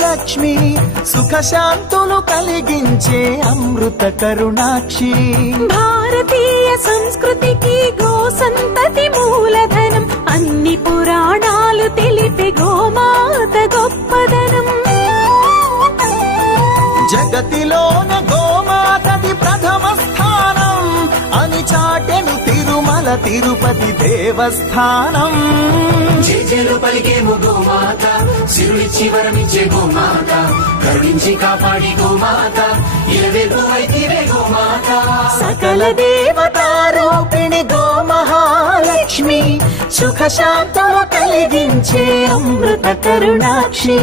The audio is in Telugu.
లక్ష్మి సుఖ శాంతులు కలిగించే అమృత కరుణాక్షి భారతీయ సంస్కృతికి గో సంతతి మూలధనం అన్ని పురాణాలు తెలిపే గోమాత గొప్పదనం జగతిలోన గోమాతది ప్రథమ స్థానం అని చాటెను తిరుమల తిరుపతి దేవస్థానం జేజేలు పలికేము గోమాత సిరులిచ్చి వరమిచ్చే గోమాత కరుణించి కాపాడి గోమాత ఇలవేల్పు వైతివే గోమాత సకల దేవతారూపిణి గోమహాలక్ష్మి సుఖ శాంతులు కలిగించే అమృత కరుణాక్షి